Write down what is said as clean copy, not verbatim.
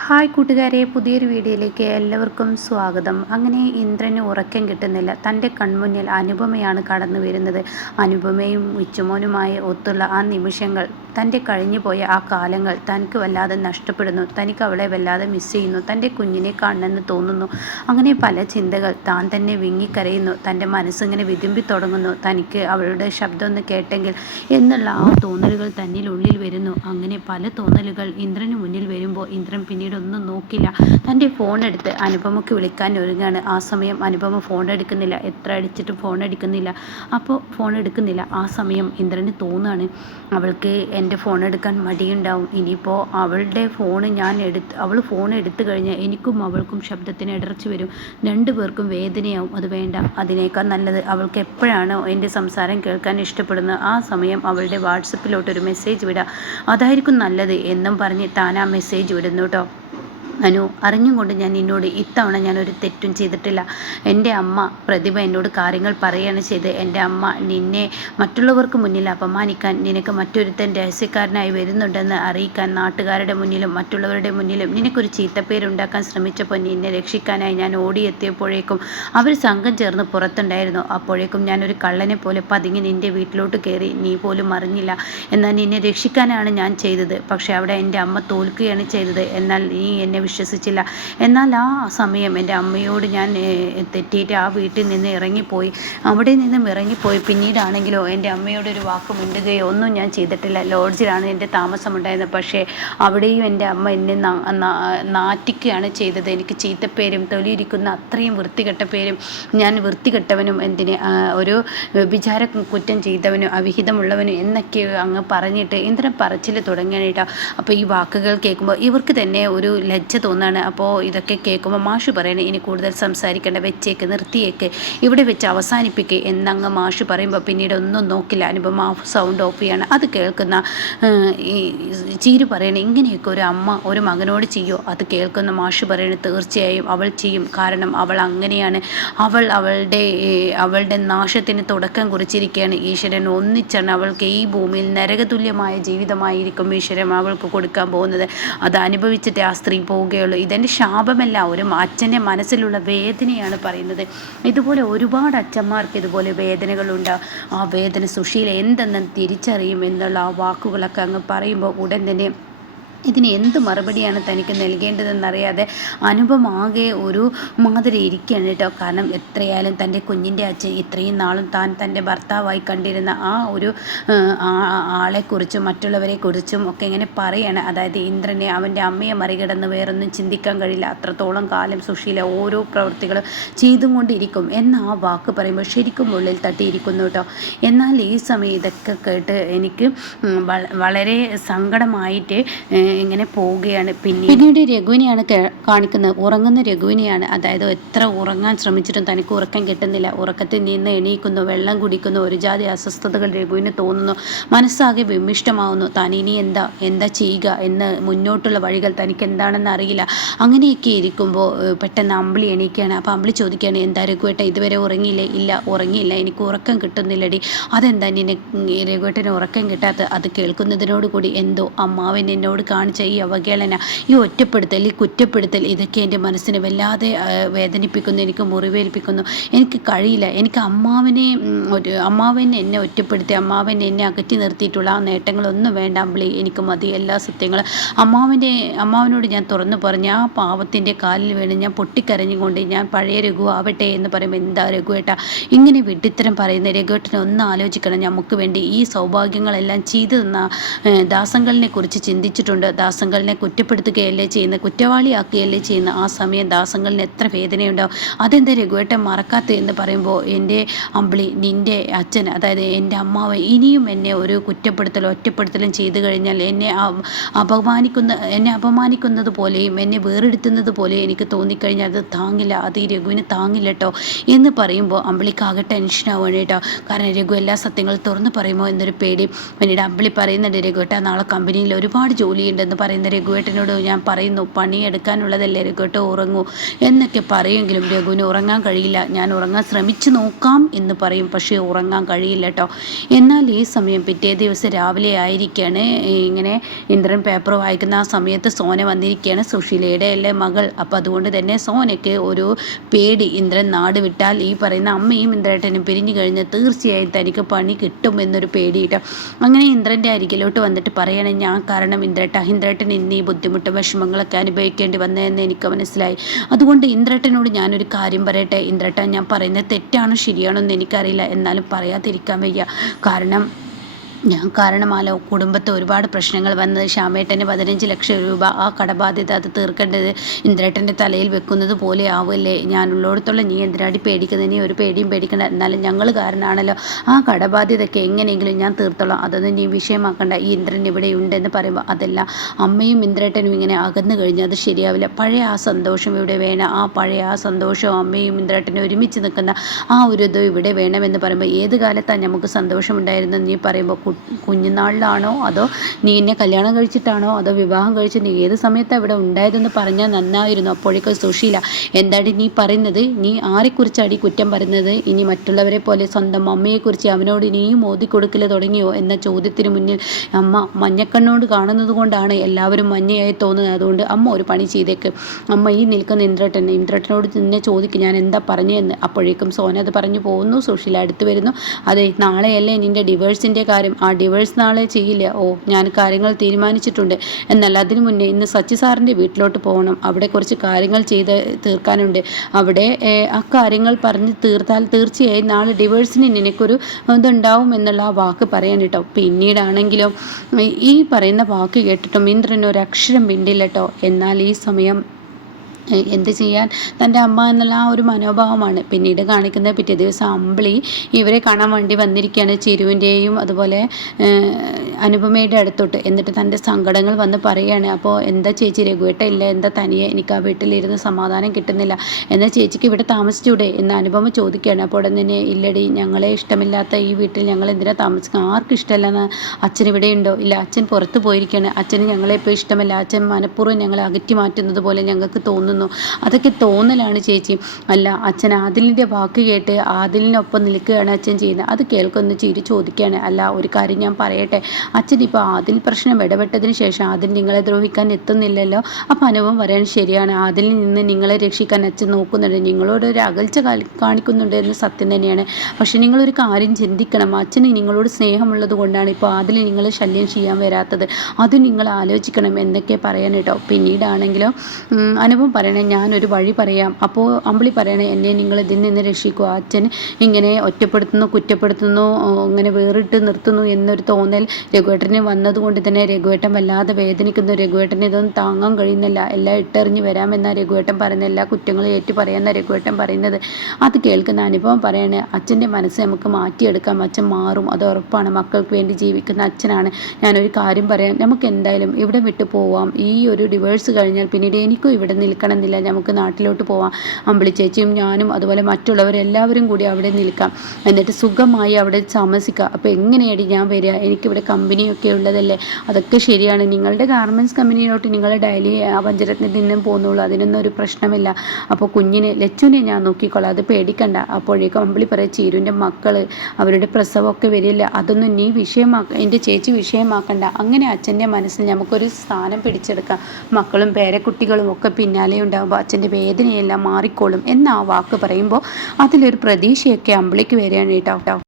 Hi കൂട്ടുകാരെ, പുതിയൊരു വീഡിയോയിലേക്ക് എല്ലാവർക്കും സ്വാഗതം. അങ്ങനെ ഇന്ദ്രന് ഉറക്കം കിട്ടുന്നില്ല. തൻ്റെ കൺമുന്നിൽ അനുപമയാണ് കടന്നു വരുന്നത്. അനുപമയും ഉച്ചുമോനുമായി ഒത്തുള്ള ആ നിമിഷങ്ങൾ, തൻ്റെ കഴിഞ്ഞുപോയ ആ കാലങ്ങൾ തനിക്ക് വല്ലാതെ നഷ്ടപ്പെടുന്നു. തനിക്ക് അവളെ വല്ലാതെ മിസ് ചെയ്യുന്നു. തൻ്റെ കുഞ്ഞിനെ കാണണമെന്ന് തോന്നുന്നു. അങ്ങനെ പല ചിന്തകൾ, താൻ തന്നെ വിങ്ങിക്കരയുന്നു. തൻ്റെ മനസ്സിങ്ങനെ വിതുമ്പി തുടങ്ങുന്നു. തനിക്ക് അവളുടെ ശബ്ദം ഒന്ന് കേട്ടെങ്കിൽ എന്നുള്ള ആ തോന്നലുകൾ തന്നിലുള്ളിൽ വരുന്നു. അങ്ങനെ പല തോന്നലുകൾ ഇന്ദ്രന് മുന്നിൽ വരുമ്പോൾ ഇന്ദ്രൻ പിന്നീട് ഒന്നും നോക്കില്ല. തൻ്റെ ഫോൺ എടുത്ത് അനുപമയ്ക്ക് വിളിക്കാൻ ഒരുങ്ങാണ്. ആ സമയം അനുപമ ഫോൺ എടുക്കുന്നില്ല. എത്ര അടിച്ചിട്ടും ഫോൺ എടുക്കുന്നില്ല. അപ്പോൾ ഫോൺ എടുക്കുന്നില്ല. ആ സമയം ഇന്ദ്രന് തോന്നുകയാണ്, അവൾക്ക് എൻ്റെ ഫോൺ എടുക്കാൻ മടിയുണ്ടാവും. ഇനിയിപ്പോൾ അവളുടെ ഫോൺ അവൾ ഫോൺ എടുത്തു കഴിഞ്ഞാൽ എനിക്കും അവൾക്കും ശബ്ദത്തിന് ഇടർച്ച വരും. രണ്ടുപേർക്കും വേദനയാവും. അത് വേണ്ട. അതിനേക്കാൾ നല്ലത് അവൾക്ക് എപ്പോഴാണോ എൻ്റെ സംസാരം കേൾക്കാൻ ഇഷ്ടപ്പെടുന്നത് ആ സമയം അവളുടെ വാട്സപ്പിലോട്ടൊരു മെസ്സേജ് വിടുക. അതായിരിക്കും നല്ലത് എന്നും പറഞ്ഞ് താൻ ആ മെസ്സേജ് വിടുന്നു കേട്ടോ. അനു, അറിഞ്ഞും കൊണ്ട് ഞാൻ നിന്നോട് ഇത്തവണ ഞാനൊരു തെറ്റും ചെയ്തിട്ടില്ല. എൻ്റെ അമ്മ പ്രതിഭ എന്നോട് കാര്യങ്ങൾ പറയുകയാണ് ചെയ്ത്. എൻ്റെ അമ്മ നിന്നെ മറ്റുള്ളവർക്ക് മുന്നിൽ അപമാനിക്കാൻ, നിനക്ക് മറ്റൊരുത്തൻ രഹസ്യക്കാരനായി വരുന്നുണ്ടെന്ന് അറിയിക്കാൻ നാട്ടുകാരുടെ മുന്നിലും മറ്റുള്ളവരുടെ മുന്നിലും നിനക്കൊരു ചീത്തപ്പേരുണ്ടാക്കാൻ ശ്രമിച്ചപ്പോൾ നിന്നെ രക്ഷിക്കാനായി ഞാൻ ഓടിയെത്തിയപ്പോഴേക്കും അവർ സംഘം ചേർന്ന് പുറത്തുണ്ടായിരുന്നു. അപ്പോഴേക്കും ഞാനൊരു കള്ളനെ പോലെ പതുങ്ങി നിൻ്റെ വീട്ടിലോട്ട് കയറി. നീ പോലും അറിഞ്ഞില്ല. എന്നാൽ നിന്നെ രക്ഷിക്കാനാണ് ഞാൻ ചെയ്തത്. പക്ഷേ അവിടെ എൻ്റെ അമ്മ തോൽക്കുകയാണ് ചെയ്തത്. എന്നാൽ നീ എന്നെ വിശ്വസിച്ചില്ല. എന്നാൽ ആ സമയം എൻ്റെ അമ്മയോട് ഞാൻ തെറ്റിയിട്ട് ആ വീട്ടിൽ നിന്ന് ഇറങ്ങിപ്പോയി. അവിടെ നിന്നും ഇറങ്ങിപ്പോയി. പിന്നീടാണെങ്കിലോ എൻ്റെ അമ്മയോടൊരു വാക്ക് മിണ്ടുകയോ ഒന്നും ഞാൻ ചെയ്തിട്ടില്ല. ലോഡ്ജിലാണ് എൻ്റെ താമസമുണ്ടായിരുന്നത്. പക്ഷേ അവിടെയും എൻ്റെ അമ്മ എന്നെ നാറ്റിക്കുകയാണ് ചെയ്തത്. എനിക്ക് ചീത്തപ്പേരും തൊലിയിരിക്കുന്ന അത്രയും വൃത്തികെട്ട പേരും, ഞാൻ വൃത്തികെട്ടവനും, എന്തിന് ഒരു വ്യഭിചാര കുറ്റം ചെയ്തവനും അവിഹിതമുള്ളവനും എന്നൊക്കെ അങ്ങ് പറഞ്ഞിട്ട് ഇന്ദ്രൻ പറച്ചിൽ തുടങ്ങിയാണിട്ടോ. അപ്പോൾ ഈ വാക്കുകൾ കേൾക്കുമ്പോൾ ഇവർക്ക് തന്നെ ഒരു ലജ്ജ തോന്നാണ്. അപ്പോൾ ഇതൊക്കെ കേൾക്കുമ്പോൾ മാഷ് പറയണേ, ഇനി കൂടുതൽ സംസാരിക്കേണ്ട, വെച്ചേക്ക്, നിർത്തിയേക്ക്, ഇവിടെ വെച്ച് അവസാനിപ്പിക്കുക എന്നങ്ങ് മാഷ് പറയുമ്പോൾ പിന്നീട് ഒന്നും നോക്കില്ല. അനുപമ സൗണ്ട് ഓഫ് ചെയ്യാണ്. അത് കേൾക്കുന്ന ഈ ചീരു പറയണേ, ഇങ്ങനെയൊക്കെ ഒരു അമ്മ ഒരു മകനോട് ചെയ്യോ? അത് കേൾക്കുന്ന മാഷ് പറയണേ, തീർച്ചയായും അവൾ ചെയ്യും. കാരണം അവൾ അങ്ങനെയാണ്. അവളുടെ നാശത്തിന് തുടക്കം കുറിച്ചിരിക്കുകയാണ്. ഈശ്വരൻ ഒന്നിച്ചാണ് അവൾക്ക് ഈ ഭൂമിയിൽ നരകതുല്യമായ ജീവിതമായിരിക്കും ഈശ്വരൻ അവൾക്ക് കൊടുക്കാൻ പോകുന്നത്. അത് അനുഭവിച്ചിട്ട് ആ സ്ത്രീ പോവുകയുള്ളൂ. ഇതെൻ്റെ ശാപമല്ല, ഒരു അച്ഛൻ്റെ മനസ്സിലുള്ള വേദനയാണ് പറയുന്നത്. ഇതുപോലെ ഒരുപാട് അച്ഛന്മാർക്ക് ഇതുപോലെ വേദനകളുണ്ട്. ആ വേദന സുശീല എന്തെന്ന് തിരിച്ചറിയും എന്നുള്ള ആ വാക്കുകളൊക്കെ അങ്ങ് പറയുമ്പോൾ ഉടൻ തന്നെ ഇതിന് എന്ത് മറുപടിയാണ് തനിക്ക് നൽകേണ്ടതെന്നറിയാതെ അനുപമ ആകെ ഒരു മാതിരി ഇരിക്കുകയാണ് കേട്ടോ. കാരണം എത്രയായാലും തൻ്റെ കുഞ്ഞിൻ്റെ അച്ഛൻ ഇത്രയും നാളും താൻ തൻ്റെ ഭർത്താവായി കണ്ടിരുന്ന ആ ഒരു ആളെക്കുറിച്ചും മറ്റുള്ളവരെക്കുറിച്ചും ഒക്കെ ഇങ്ങനെ പറയാണ്. അതായത് ഇന്ദ്രനെ, അവൻ്റെ അമ്മയെ മറികടന്ന് വേറൊന്നും ചിന്തിക്കാൻ കഴിയില്ല. അത്രത്തോളം കാലം സുശീല ഓരോ പ്രവൃത്തികളും ചെയ്തും കൊണ്ടിരിക്കും എന്ന ആ വാക്ക് പറയുമ്പോൾ ശരിക്കും ഉള്ളിൽ തട്ടിയിരിക്കുന്നു കേട്ടോ. എന്നാൽ ഈ സമയം ഇതൊക്കെ കേട്ട് എനിക്ക് വളരെ സങ്കടമായിട്ട് ഇങ്ങനെ പോവുകയാണ്. പിന്നീട് രഘുവിനെയാണ് കാണിക്കുന്നത്. ഉറങ്ങുന്ന രഘുവിനെയാണ്. അതായത് എത്ര ഉറങ്ങാൻ ശ്രമിച്ചിട്ടും തനിക്ക് ഉറക്കം കിട്ടുന്നില്ല. ഉറക്കത്തിൽ നിന്ന് എണീക്കുന്നു, വെള്ളം കുടിക്കുന്നു, ഒരു ജാതി അസ്വസ്ഥതകൾ രഘുവിന് തോന്നുന്നു. മനസ്സാകെ വിമിഷ്ടമാവുന്നു. താൻ ഇനി എന്താ ചെയ്യുക എന്ന്, മുന്നോട്ടുള്ള വഴികൾ തനിക്ക് എന്താണെന്ന് അറിയില്ല. അങ്ങനെയൊക്കെ ഇരിക്കുമ്പോൾ പെട്ടെന്ന് അമ്പിളി എണീക്കുകയാണ്. അപ്പോൾ അമ്പിളി ചോദിക്കുകയാണ്, എന്താ രഘുവേട്ട ഇതുവരെ ഉറങ്ങിയില്ലേ? ഇല്ല, ഉറങ്ങിയില്ല, എനിക്ക് ഉറക്കം കിട്ടുന്നില്ലടി. അതെന്താ നിന്നെ രഘുവേട്ടന് ഉറക്കം കിട്ടാത്ത? അത് കേൾക്കുന്നതിനോടുകൂടി എന്തോ അമ്മാവൻ എന്നോട് കാണിച്ച ഈ അവഹേളന, ഈ ഒറ്റപ്പെടുത്തൽ, ഈ കുറ്റപ്പെടുത്തൽ, ഇതൊക്കെ എൻ്റെ മനസ്സിനെ വല്ലാതെ വേദനിപ്പിക്കുന്നു, എനിക്ക് മുറിവേൽപ്പിക്കുന്നു. എനിക്ക് കഴിയില്ല. എനിക്ക് അമ്മാവൻ എന്നെ ഒറ്റപ്പെടുത്തി, അമ്മാവൻ എന്നെ അകറ്റി നിർത്തിയിട്ടുള്ള ആ നേട്ടങ്ങളൊന്നും വേണ്ട അമ്പിളി, എനിക്ക് മതി എല്ലാ സത്യങ്ങളും. അമ്മാവനോട് ഞാൻ തുറന്നു പറഞ്ഞ ആ പാവത്തിൻ്റെ കാലിൽ വീണ് ഞാൻ പൊട്ടിക്കരഞ്ഞുകൊണ്ട് ഞാൻ പഴയ രഘു ആവട്ടെ എന്ന് പറയുമ്പോൾ എന്താ രഘുവേട്ട ഇങ്ങനെ വിഡ്ഢിത്തരം പറയുന്ന? രഘുവേട്ടനെ ഒന്ന് ആലോചിക്കണം. നമുക്ക് വേണ്ടി ഈ സൗഭാഗ്യങ്ങളെല്ലാം ചെയ്തു തന്ന ദാസങ്കലിനെ കുറിച്ച് ചിന്തിച്ചിട്ടുണ്ട്. ദാസങ്കലിനെ കുറ്റപ്പെടുത്തുകയല്ലേ ചെയ്യുന്നത്, കുറ്റവാളിയാക്കുകയല്ലേ ചെയ്യുന്നത്. ആ സമയം ദാസങ്കലിന് എത്ര വേദനയുണ്ടാവും. അതെന്താ രഘുവേട്ടൻ മറക്കാത്ത എന്ന് പറയുമ്പോൾ, എൻ്റെ അമ്പിളി, നിൻ്റെ അച്ഛൻ, അതായത് എൻ്റെ അമ്മാവ് ഇനിയും എന്നെ ഒരു ഒറ്റപ്പെടുത്തലും ചെയ്തു കഴിഞ്ഞാൽ എന്നെ അപമാനിക്കുന്നത് പോലെയും എന്നെ വേറെടുത്തുന്നത് പോലെയും എനിക്ക് തോന്നിക്കഴിഞ്ഞാൽ അത് താങ്ങില്ല, അത് ഈ രഘുവിന് താങ്ങില്ല കേട്ടോ എന്ന് പറയുമ്പോൾ അമ്പിളിക്കാകെ ടെൻഷനാവുകയാണ് കേട്ടോ. കാരണം രഘു എല്ലാ സത്യങ്ങളും തുറന്ന് പറയുമോ എന്നൊരു പേടി. പിന്നീട് അമ്പിളി പറയുന്നുണ്ട്, രഘുവേട്ട നാളെ കമ്പനിയിൽ ഒരുപാട് ജോലിയുണ്ട്, ഉറങ്ങുന്നുണ്ടെന്ന് പറയുന്ന രഘുവേട്ടനോട് ഞാൻ പറയുന്നു, പണിയെടുക്കാനുള്ളതല്ലേ രഘുവേട്ടൻ ഉറങ്ങൂ എന്നൊക്കെ പറയുമെങ്കിലും രഘുവിന് ഉറങ്ങാൻ കഴിയില്ല. ഞാൻ ഉറങ്ങാൻ ശ്രമിച്ചു നോക്കാം എന്ന് പറയും, പക്ഷേ ഉറങ്ങാൻ കഴിയില്ല കേട്ടോ. എന്നാൽ ഈ സമയം പിറ്റേ ദിവസം രാവിലെ ആയിരിക്കുകയാണ്. ഇങ്ങനെ ഇന്ദ്രൻ പേപ്പർ വായിക്കുന്ന ആ സമയത്ത് സോന വന്നിരിക്കുകയാണ്, സുശീലയുടെ അല്ലേ മകൾ. അപ്പോൾ അതുകൊണ്ട് തന്നെ സോനയ്ക്ക് ഒരു പേടി, ഇന്ദ്രൻ നാട് വിട്ടാൽ ഈ പറയുന്ന അമ്മയും ഇന്ദ്രേട്ടനും പിരിഞ്ഞു കഴിഞ്ഞാൽ തീർച്ചയായും തനിക്ക് പണി കിട്ടും എന്നൊരു പേടി കേട്ടോ. അങ്ങനെ ഇന്ദ്രൻ്റെ അരികിലോട്ട് വന്നിട്ട് പറയണേ, ഞാൻ കാരണം ഇന്ദ്രേട്ടൻ ഇന്ന് ഈ ബുദ്ധിമുട്ടും വിഷമങ്ങളൊക്കെ അനുഭവിക്കേണ്ടി വന്നതെന്ന് എനിക്ക് മനസ്സിലായി. അതുകൊണ്ട് ഇന്ദ്രേട്ടനോട് ഞാനൊരു കാര്യം പറയട്ടെ. ഇന്ദ്രേട്ടൻ, ഞാൻ പറയുന്നത് തെറ്റാണോ ശരിയാണോ എന്ന് എനിക്കറിയില്ല, എന്നാലും പറയാതിരിക്കാൻ വയ്യ. ഞാൻ കാരണമാലോ കുടുംബത്തെ ഒരുപാട് പ്രശ്നങ്ങൾ വന്നത്. ശ്യാമേട്ടന് 15 ലക്ഷം രൂപ ആ കടബാധ്യത അത് തീർക്കേണ്ടത് ഇന്ദ്രേട്ടൻ്റെ തലയിൽ വെക്കുന്നത് പോലെ ആവുമല്ലേ. ഞാനുള്ളിടത്തോളം നീ എന്തിനാടി പേടിക്കുന്നത്? നീ ഒരു പേടിയും പേടിക്കണ്ട. എന്നാലും ഞങ്ങൾ കാരണമാണല്ലോ ആ കടബാധ്യതയൊക്കെ എങ്ങനെയെങ്കിലും ഞാൻ തീർത്തോളാം, അതൊന്നും നീ വിഷയമാക്കണ്ട. ഈ ഇന്ദ്രൻ ഇവിടെ ഉണ്ടെന്ന് പറയുമ്പോൾ അതല്ല, അമ്മയും ഇന്ദ്രേട്ടനും ഇങ്ങനെ അകന്നു കഴിഞ്ഞാൽ അത് ശരിയാവില്ല. പഴയ ആ സന്തോഷം ഇവിടെ വേണം. ആ പഴയ ആ സന്തോഷവും അമ്മയും ഇന്ദ്രേട്ടനും ഒരുമിച്ച് നിൽക്കുന്ന ആ ഒരു ഇത് ഇവിടെ വേണമെന്ന് പറയുമ്പോൾ ഏത് കാലത്താണ് നമുക്ക് സന്തോഷമുണ്ടായിരുന്നെന്ന് നീ പറയുമ്പോൾ കുഞ്ഞുനാളിലാണോ അതോ നീ എന്നെ കല്യാണം കഴിച്ചിട്ടാണോ അതോ വിവാഹം കഴിച്ചിട്ട് ഏത് സമയത്താണ് ഇവിടെ ഉണ്ടായതെന്ന് പറഞ്ഞാൽ നന്നായിരുന്നു. അപ്പോഴേക്കും സുശീല, എന്താണ് നീ പറയുന്നത്? നീ ആരെക്കുറിച്ചാണ് ഈ കുറ്റം പറയുന്നത്? ഇനി മറ്റുള്ളവരെ പോലെ സ്വന്തം അമ്മയെക്കുറിച്ച് അവനോട് നീയും ഓതി കൊടുക്കൽ തുടങ്ങിയോ എന്ന ചോദ്യത്തിന് മുന്നിൽ അമ്മ മഞ്ഞക്കണ്ണോട് കാണുന്നത് കൊണ്ടാണ് എല്ലാവരും മഞ്ഞയായി തോന്നുന്നത്. അതുകൊണ്ട് അമ്മ ഒരു പണി ചെയ്തേക്ക്. അമ്മ ഈ നിൽക്കുന്ന ഇന്ദ്രേട്ടനോട് നിന്നെ ചോദിക്കും ഞാൻ എന്താ പറഞ്ഞതെന്ന്. അപ്പോഴേക്കും സോന അത് പറഞ്ഞു പോകുന്നു. സുശീല അടുത്ത് വരുന്നു. അതെ, നാളെയല്ലേ നിൻ്റെ ഡിവേഴ്സിൻ്റെ കാര്യം. ആ ഡിവേഴ്സ് നാളെ ചെയ്യില്ല. ഓ, ഞാൻ കാര്യങ്ങൾ തീരുമാനിച്ചിട്ടുണ്ട്. എന്നാൽ അതിനു മുന്നേ ഇന്ന് സച്ചി സാറിൻ്റെ വീട്ടിലോട്ട് പോകണം. അവിടെ കുറച്ച് കാര്യങ്ങൾ ചെയ്ത് തീർക്കാനുണ്ട്. അവിടെ ആ കാര്യങ്ങൾ പറഞ്ഞ് തീർത്താൽ തീർച്ചയായും നാളെ ഡിവേഴ്സിന് നിനക്കൊരു ഇതുണ്ടാവും എന്നുള്ള ആ വാക്ക് പറയാൻ കേട്ടോ. പിന്നീടാണെങ്കിലും ഈ പറയുന്ന വാക്ക് കേട്ടിട്ടും ഇന്ദ്രൻ ഒരു അക്ഷരം മിണ്ടില്ല കേട്ടോ. എന്നാൽ ഈ സമയം എന്ത് ചെയ്യാൻ, തൻ്റെ അമ്മ എന്നുള്ള ആ ഒരു മനോഭാവമാണ് പിന്നീട് കാണിക്കുന്നത്. പിറ്റേ ദിവസം അമ്പിളി ഇവരെ കാണാൻ വേണ്ടി വന്നിരിക്കുകയാണ്, ചിരുവിൻ്റെയും അതുപോലെ അനുപമയുടെ അടുത്തോട്ട്. എന്നിട്ട് തൻ്റെ സങ്കടങ്ങൾ വന്ന് പറയുകയാണ്. അപ്പോൾ എന്താ ചേച്ചി, രഘുവേട്ട ഇല്ല, എന്താ തനിയെ, എനിക്ക് ആ വീട്ടിലിരുന്ന് സമാധാനം കിട്ടുന്നില്ല, എന്നാൽ ചേച്ചിക്ക് ഇവിടെ താമസിച്ചൂടെ എന്ന് അനുപമ ചോദിക്കുകയാണ്. അപ്പോൾ ഉടൻ തന്നെ, ഇല്ലടി, ഞങ്ങളെ ഇഷ്ടമില്ലാത്ത ഈ വീട്ടിൽ ഞങ്ങൾ എന്തിനാ താമസിക്കുക? ആർക്കും ഇഷ്ടമല്ലെന്ന്. അച്ഛൻ ഇവിടെ ഉണ്ടോ? ഇല്ല, അച്ഛൻ പുറത്ത് പോയിരിക്കുകയാണ്. അച്ഛന് ഞങ്ങളെ ഇപ്പോൾ ഇഷ്ടമല്ല. അച്ഛൻ മനഃപൂർവ്വം ഞങ്ങളെ അകറ്റി മാറ്റുന്നത് പോലെ ഞങ്ങൾക്ക് തോന്നുന്നു. അതൊക്കെ തോന്നലാണ് ചേച്ചി. അല്ല, അച്ഛൻ ആദിലിൻ്റെ വാക്ക് കേട്ട് ആദിലിനൊപ്പം നിൽക്കുകയാണ് അച്ഛൻ ചെയ്യുന്നത്. അത് കേൾക്കൊന്ന് ചിരി ചോദിക്കുകയാണ്. അല്ല, ഒരു കാര്യം ഞാൻ പറയട്ടെ, അച്ഛൻ ഇപ്പോൾ ആദിൽ പ്രശ്നം ഇടപെട്ടതിന് ശേഷം ആദിൽ നിങ്ങളെ ദ്രോഹിക്കാൻ എത്തുന്നില്ലല്ലോ. അപ്പോൾ അനുഭവം പറയാൻ ശരിയാണ്, ആദിലിൽ നിന്ന് നിങ്ങളെ രക്ഷിക്കാൻ അച്ഛൻ നോക്കുന്നുണ്ട്, നിങ്ങളോട് ഒരു അകൽച്ച കാണിക്കുന്നുണ്ട് എന്ന് സത്യം തന്നെയാണ്. പക്ഷെ നിങ്ങളൊരു കാര്യം ചിന്തിക്കണം, അച്ഛന് നിങ്ങളോട് സ്നേഹമുള്ളത് കൊണ്ടാണ് ഇപ്പോൾ ആദിൽ നിങ്ങൾ ശല്യം ചെയ്യാൻ വരാത്തത്. അത് നിങ്ങൾ ആലോചിക്കണം എന്നൊക്കെ പറയാൻ കേട്ടോ. പിന്നീടാണെങ്കിലും അനുഭവം പറയണേ, ഞാനൊരു വഴി പറയാം. അപ്പോൾ അമ്പിളി പറയണേ, എന്നെ നിങ്ങൾ ഇതിൽ നിന്ന് രക്ഷിക്കുക. അച്ഛൻ ഇങ്ങനെ ഒറ്റപ്പെടുത്തുന്നു, കുറ്റപ്പെടുത്തുന്നു, ഇങ്ങനെ വേറിട്ട് നിർത്തുന്നു എന്നൊരു തോന്നൽ രഘുവേട്ടന് വന്നതുകൊണ്ട് തന്നെ രഘുവേട്ടൻ വല്ലാതെ വേദനിക്കുന്നു. രഘുവേട്ടന് ഇതൊന്നും താങ്ങാൻ കഴിയുന്നില്ല. എല്ലാം ഇട്ടെറിഞ്ഞ് വരാമെന്നാണ് രഘുവേട്ടൻ പറയുന്നത്. എല്ലാ കുറ്റങ്ങളും ഏറ്റു പറയാമെന്നാണ് രഘുവേട്ടൻ പറയുന്നത്. അത് കേൾക്കുന്ന അനുഭവം പറയണേ, അച്ഛൻ്റെ മനസ്സ് നമുക്ക് മാറ്റിയെടുക്കാം, അച്ഛൻ മാറും, അത് ഉറപ്പാണ്. മക്കൾക്ക് വേണ്ടി ജീവിക്കുന്ന അച്ഛനാണ്. ഞാനൊരു കാര്യം പറയാം, നമുക്ക് എന്തായാലും ഇവിടെ വിട്ടു പോവാം. ഈ ഒരു ഡിവേഴ്സ് കഴിഞ്ഞാൽ പിന്നീട് എനിക്കും ഇവിടെ നിൽക്കണമെന്നില്ല, നമുക്ക് നാട്ടിലോട്ട് പോവാം. അമ്പിളി ചേച്ചിയും ഞാനും അതുപോലെ മറ്റുള്ളവരെല്ലാവരും കൂടി അവിടെ നിൽക്കാം, എന്നിട്ട് സുഖമായി അവിടെ താമസിക്കാം. അപ്പോൾ എങ്ങനെയാണ് ഞാൻ വരിക? എനിക്കിവിടെ കമ്പനിയൊക്കെ ഉള്ളതല്ലേ. അതൊക്കെ ശരിയാണ്, നിങ്ങളുടെ ഗാർമെൻറ്റ്സ് കമ്പനിയിലോട്ട് നിങ്ങൾ ഡെയിലി പഞ്ചരത്നത്തിൽ നിന്നും പോകുന്നുള്ളൂ, അതിനൊന്നും ഒരു പ്രശ്നമില്ല. അപ്പോൾ ലച്ചുവിനെ ഞാൻ നോക്കിക്കോളാം, അത് പേടിക്കണ്ട. അപ്പോഴേക്കും അമ്പിളി പറയും, ചീരുവിൻ്റെ മക്കൾ അവരുടെ പ്രസവമൊക്കെ വരില്ല, അതൊന്നും നീ എൻ്റെ ചേച്ചി വിഷയമാക്കണ്ട. അങ്ങനെ അച്ഛൻ്റെ മനസ്സിൽ നമുക്കൊരു സ്ഥാനം പിടിച്ചെടുക്കാം. മക്കളും പേരക്കുട്ടികളും ഒക്കെ പിന്നാലെ ഉണ്ടാകുമ്പോൾ അച്ഛൻ്റെ വേദനയെല്ലാം മാറിക്കോളും എന്ന ആ വാക്ക് പറയുമ്പോൾ അതിലൊരു പ്രതീക്ഷയൊക്കെ അമ്പിളിക്ക് വരികയാണ് കേട്ടോ.